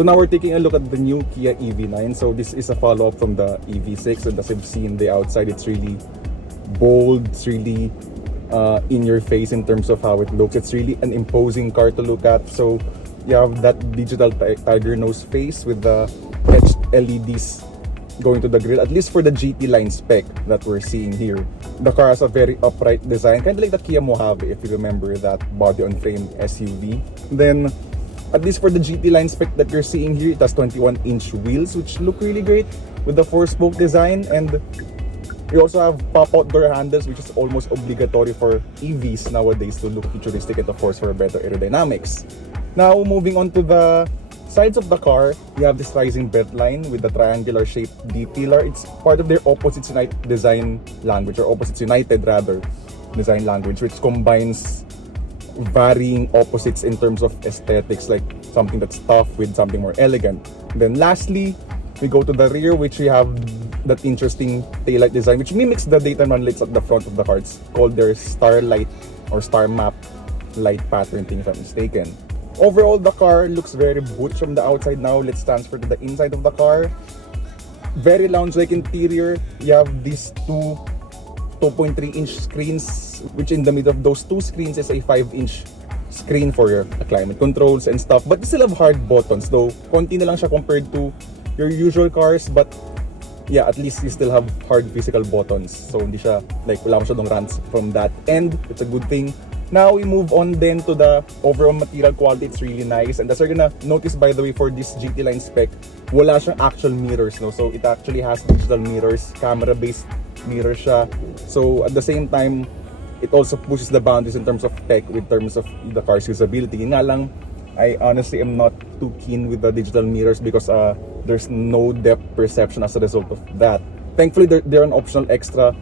So now we're taking a look at the new Kia EV9. So this is a follow-up from the EV6, and as you've seen the outside, it's really bold, it's really in your face in terms of how it looks. It's really an imposing car to look at. So you have that digital tiger nose face with the etched LEDs going to the grille, at least for the GT line spec that we're seeing here. The car has a very upright design, kind of like the Kia Mojave, if you remember that body-on-frame SUV. Then, at least for the GT line spec that you're seeing here, it has 21-inch wheels, which look really great with the 4-spoke design. And you also have pop-out door handles, which is almost obligatory for EVs nowadays to look futuristic and of course for better aerodynamics. Now, moving on to the sides of the car, you have this rising belt line with the triangular shaped D-pillar. It's part of their Opposites Unite design language, or Opposites United rather design language, which combines varying opposites in terms of aesthetics, like something that's tough with something more elegant. Then lastly, we go to the rear, which we have that interesting taillight design, which mimics the daytime run lights at the front of the car. It's called their Starlight or Star Map light pattern thing, if I'm mistaken. Overall, the car looks very butch from the outside. Now let's transfer to the inside of the car. Very lounge-like interior. You have these two 2.3-inch screens, which in the middle of those two screens is a 5-inch screen for your climate controls and stuff. But you still have hard buttons, though konti na lang siya compared to your usual cars. But yeah, at least you still have hard physical buttons. So hindi siya, like, wala masyadong rants from that end. It's a good thing. Now we move on then to the overall material quality. It's really nice, and as you're gonna notice, by the way, for this GT line spec, wala siyang actual mirrors, no? So it actually has digital mirrors, camera-based mirrors siya. So at the same time, it also pushes the boundaries in terms of tech, with terms of the car's usability. Nga lang, I honestly am not too keen with the digital mirrors because there's no depth perception as a result of that. Thankfully, they're an optional extra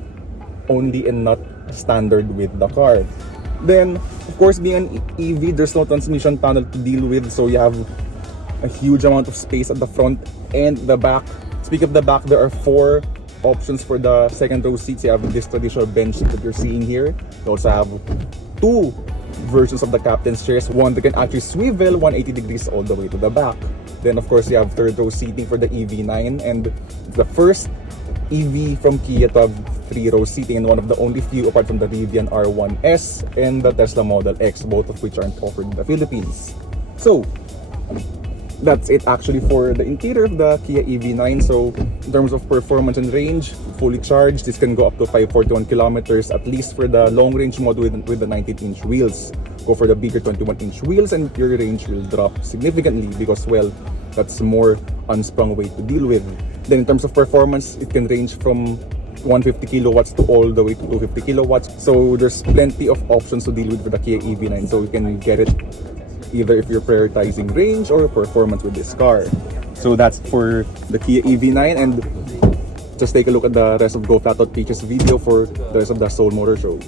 only and not standard with the car. Then, of course, being an EV, there's no transmission tunnel to deal with, so you have a huge amount of space at the front and the back. Speaking of the back, there are 4 options for the second row seats. You have this traditional bench that you're seeing here. You also have 2 versions of the captain's chairs, one that can actually swivel 180 degrees all the way to the back. Then, of course, you have third row seating for the EV9, and it's the first EV from Kia to have 3-row seating, and one of the only few apart from the Rivian R1S and the Tesla Model X, both of which aren't offered in the Philippines. So that's it actually for the interior of the Kia EV9. So in terms of performance and range, fully charged, this can go up to 541 kilometers, at least for the long range mode with the 19-inch wheels. Go for the bigger 21-inch wheels and your range will drop significantly because, well, that's more unsprung weight to deal with. Then in terms of performance, it can range from 150 kilowatts to all the way to 250 kilowatts. So there's plenty of options to deal with for the Kia EV9. So you can get it either if you're prioritizing range or performance with this car. So that's for the Kia EV9, and just take a look at the rest of Go Flat Out Peaches video for the rest of the Seoul Motor Show.